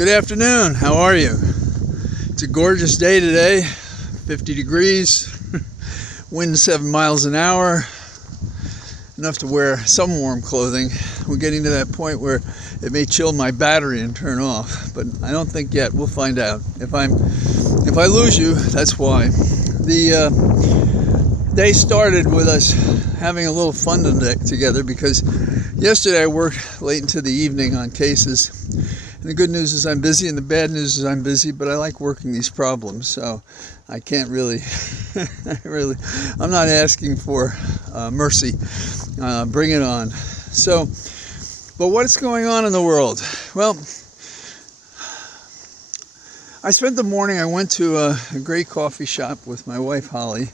Good afternoon. How are you? It's a gorgeous day today. 50 degrees, wind 7 miles an hour, enough to wear some warm clothing. We're getting to that point where it may chill my battery and turn off, but I don't think yet. We'll find out. If I lose you, that's why. The day started with us having a little fun together because yesterday I worked late into the evening on cases. And the good news is I'm busy, and the bad news is I'm busy, but I like working these problems, so I can't really, I'm not asking for mercy. Bring it on. So, but what's going on in the world? Well, I spent the morning, I went to a great coffee shop with my wife, Holly,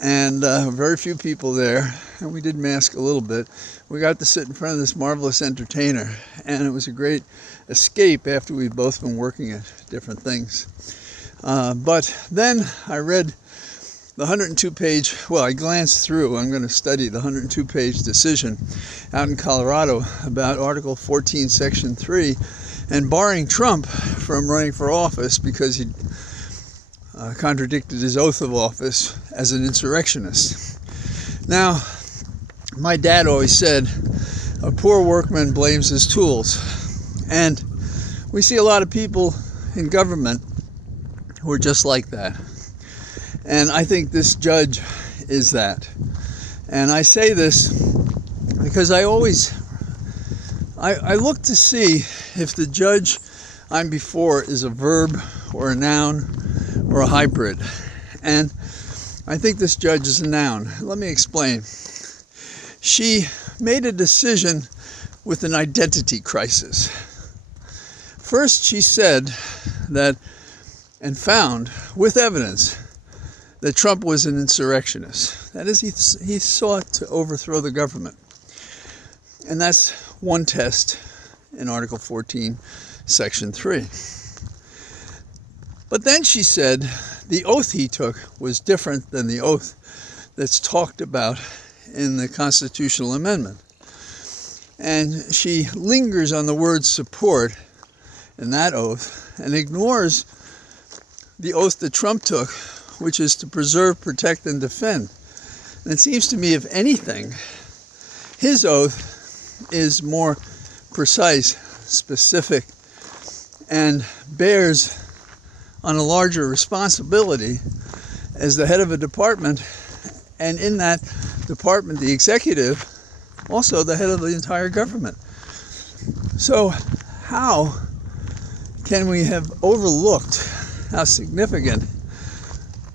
and very few people there, and we did mask a little bit. We got to sit in front of this marvelous entertainer, and it was a great escape after we'd both been working at different things. But then I read the 102-page, well, I glanced through, I'm going to study the 102-page decision out in Colorado about Article 14, Section 3, and barring Trump from running for office because he contradicted his oath of office as an insurrectionist. Now, my dad always said, a poor workman blames his tools. And we see a lot of people in government who are just like that. And I think this judge is that. And I say this because I look to see if the judge I'm before is a verb or a noun or a hybrid. And I think this judge is a noun. Let me explain. She made a decision with an identity crisis. First, she said that, and found with evidence, that Trump was an insurrectionist. That is, he sought to overthrow the government. And that's one test in Article 14, Section 3. But then she said the oath he took was different than the oath that's talked about in the constitutional amendment. And she lingers on the word support in that oath and ignores the oath that Trump took, which is to preserve, protect, and defend. And it seems to me, if anything, his oath is more precise, specific, and bears on a larger responsibility as the head of a department, and in that department, the executive, also the head of the entire government. So how can we have overlooked how significant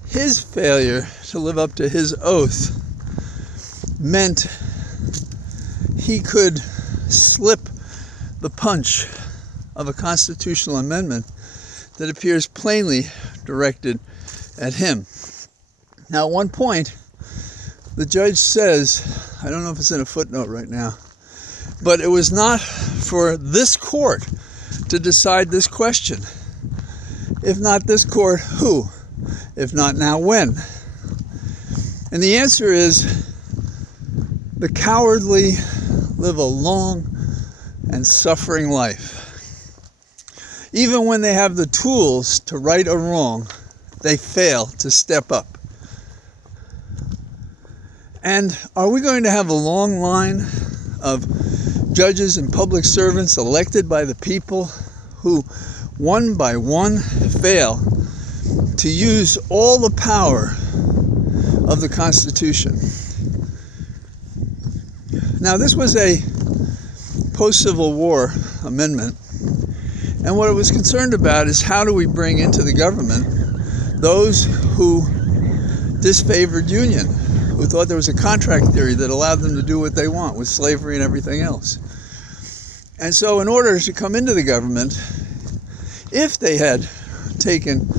his failure to live up to his oath meant he could slip the punch of a constitutional amendment that appears plainly directed at him? Now, at one point, the judge says, I don't know if it's in a footnote right now, but it was not for this court to decide this question. If not this court, who? If not now, when? And the answer is, the cowardly live a long and suffering life. Even when they have the tools to right a wrong, they fail to step up. And are we going to have a long line of judges and public servants elected by the people who, one by one, fail to use all the power of the Constitution? Now, this was a post-Civil War amendment, and what it was concerned about is how do we bring into the government those who disfavored union, who thought there was a contract theory that allowed them to do what they want with slavery and everything else. And so in order to come into the government, if they had taken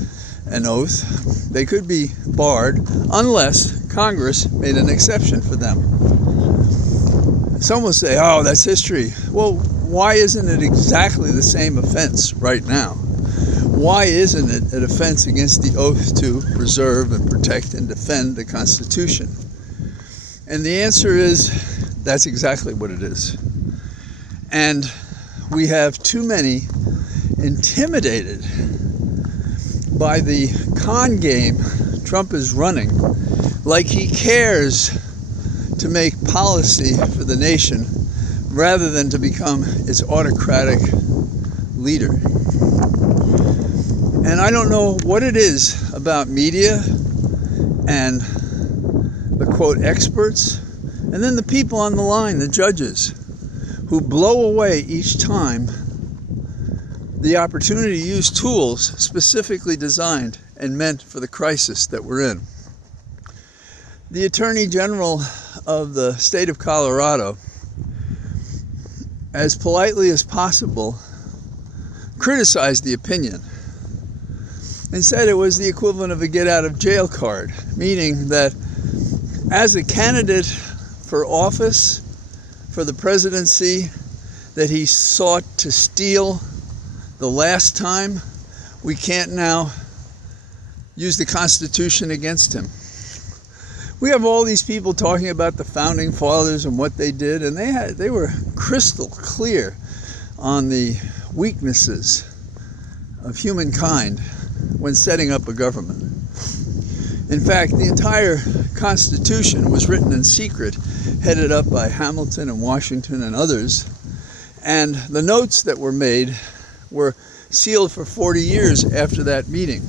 an oath, they could be barred unless Congress made an exception for them. Some will say, oh, that's history. Well, why isn't it exactly the same offense right now? Why isn't it an offense against the oath to preserve and protect and defend the Constitution? And the answer is, that's exactly what it is. And we have too many intimidated by the con game Trump is running, like he cares to make policy for the nation rather than to become its autocratic leader. And I don't know what it is about media and the quote experts, and then the people on the line, the judges, who blow away each time the opportunity to use tools specifically designed and meant for the crisis that we're in. The Attorney General of the state of Colorado, as politely as possible, criticized the opinion and said it was the equivalent of a get-out-of-jail card, meaning that as a candidate for office, for the presidency, that he sought to steal the last time, we can't now use the Constitution against him. We have all these people talking about the Founding Fathers and what they did, and they were crystal clear on the weaknesses of humankind when setting up a government. In fact, the entire Constitution was written in secret, headed up by Hamilton and Washington and others, and the notes that were made were sealed for 40 years after that meeting.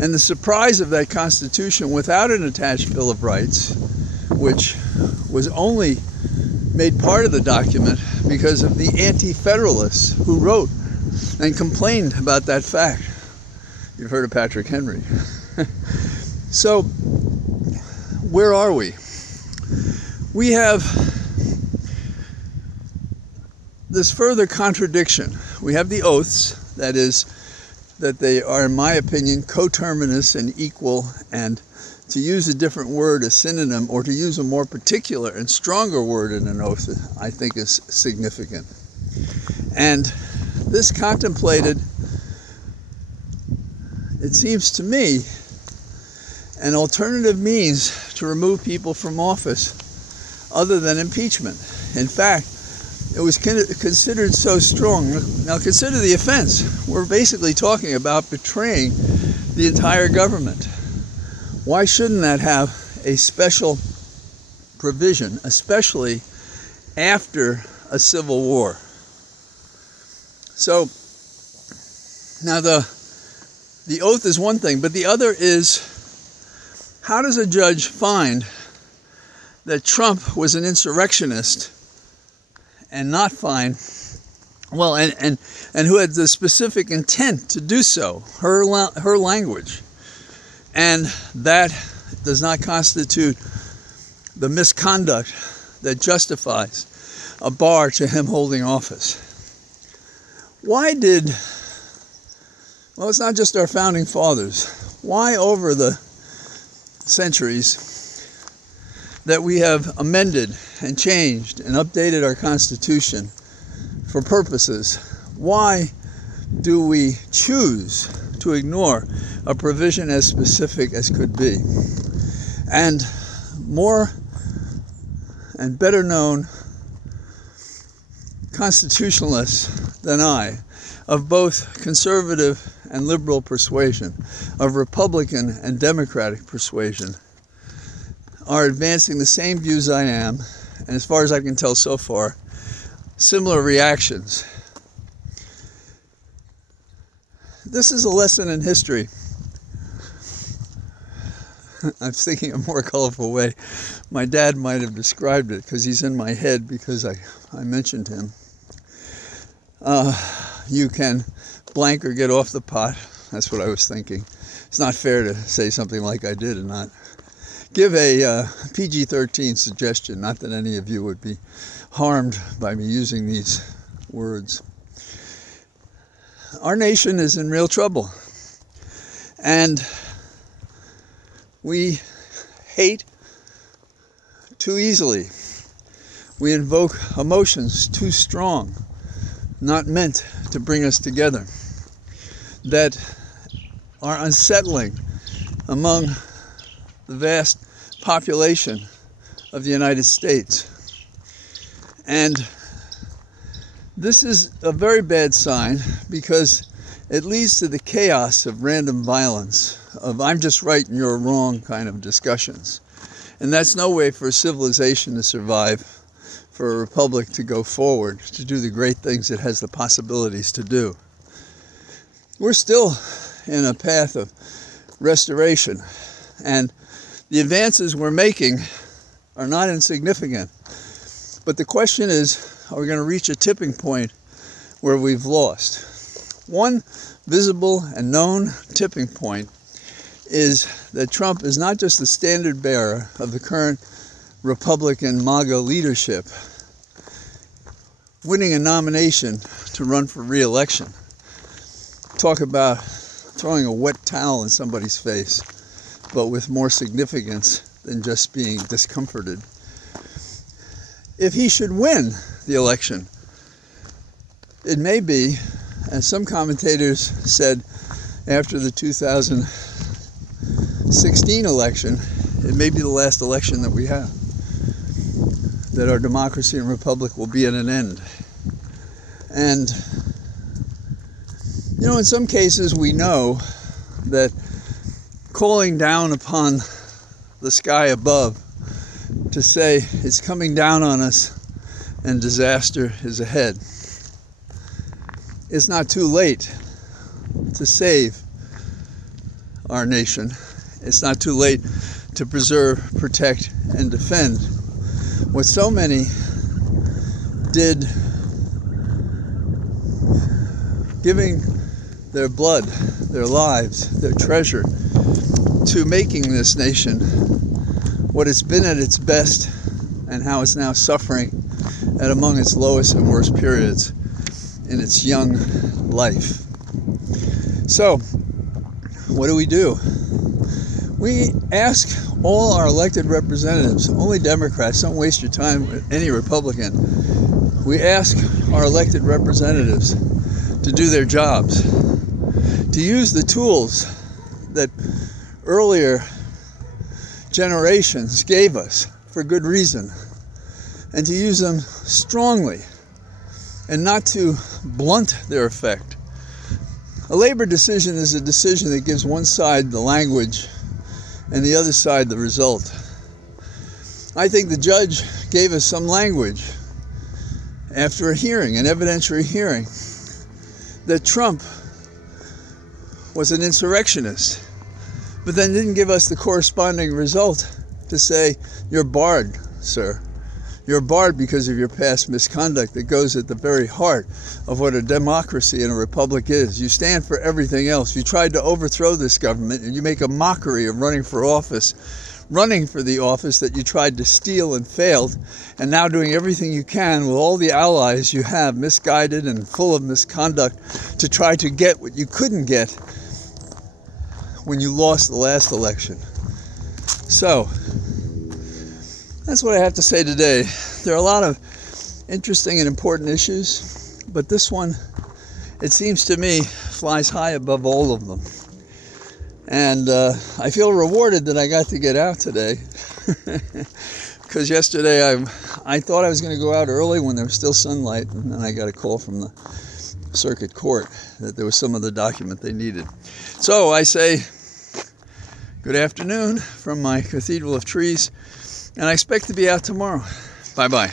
And the surprise of that Constitution without an attached Bill of Rights, which was only made part of the document because of the anti-federalists who wrote and complained about that fact. You've heard of Patrick Henry. So, where are we? We have this further contradiction. We have the oaths, that is, that they are, in my opinion, coterminous and equal, and to use a different word, a synonym, or to use a more particular and stronger word in an oath, I think is significant. And this contemplated, it seems to me, an alternative means to remove people from office other than impeachment. In fact, it was considered so strong. Now consider the offense. We're basically talking about betraying the entire government. Why shouldn't that have a special provision, especially after a civil war? So, now the oath is one thing, but the other is, how does a judge find that Trump was an insurrectionist and not find, well, and who had the specific intent to do so, her language, and that does not constitute the misconduct that justifies a bar to him holding office? Why did, well, it's not just our founding fathers, why over the centuries that we have amended and changed and updated our Constitution for purposes, why do we choose to ignore a provision as specific as could be? And more and better known constitutionalists than I, of both conservative and liberal persuasion, of Republican and Democratic persuasion, are advancing the same views I am, and as far as I can tell so far, similar reactions. This is a lesson in history. I'm thinking a more colorful way. My dad might have described it, because he's in my head because I mentioned him. You can blank or get off the pot. That's what I was thinking. It's not fair to say something like I did and not give a PG-13 suggestion. Not that any of you would be harmed by me using these words. Our nation is in real trouble. And we hate too easily. We invoke emotions too strong, not meant to bring us together, that are unsettling among the vast population of the United States. And This is a very bad sign because it leads to the chaos of random violence, of I'm just right and you're wrong kind of discussions. And that's no way for a civilization to survive, for a republic to go forward, to do the great things it has the possibilities to do. We're still in a path of restoration, and the advances we're making are not insignificant. But the question is, are we going to reach a tipping point where we've lost? One visible and known tipping point is that Trump is not just the standard bearer of the current Republican MAGA leadership, winning a nomination to run for re-election. Talk about throwing a wet towel in somebody's face, but with more significance than just being discomforted. If he should win the election, it may be, as some commentators said after the 2016 election, it may be the last election that we have, that our democracy and republic will be at an end. And, you know, in some cases we know that calling down upon the sky above to say it's coming down on us and disaster is ahead. It's not too late to save our nation. It's not too late to preserve, protect, and defend what so many did, giving their blood, their lives, their treasure to making this nation what it's been at its best and how it's now suffering at among its lowest and worst periods in its young life. So, what do? We ask all our elected representatives, only Democrats, don't waste your time with any Republican. We ask our elected representatives to do their jobs, to use the tools that earlier generations gave us for good reason, and to use them strongly and not to blunt their effect. A labor decision is a decision that gives one side the language and the other side the result. I think the judge gave us some language after a hearing, an evidentiary hearing, that Trump was an insurrectionist, but then didn't give us the corresponding result to say, you're barred, sir. You're barred because of your past misconduct that goes at the very heart of what a democracy and a republic is. You stand for everything else. You tried to overthrow this government and you make a mockery of running for office, running for the office that you tried to steal and failed, and now doing everything you can with all the allies you have, misguided and full of misconduct, to try to get what you couldn't get when you lost the last election. So, that's what I have to say today. There are a lot of interesting and important issues, but this one, it seems to me, flies high above all of them. And I feel rewarded that I got to get out today, because yesterday I thought I was going to go out early when there was still sunlight, and then I got a call from the circuit court that there was some of the document they needed. So I say good afternoon from my Cathedral of Trees, and I expect to be out tomorrow. Bye-bye.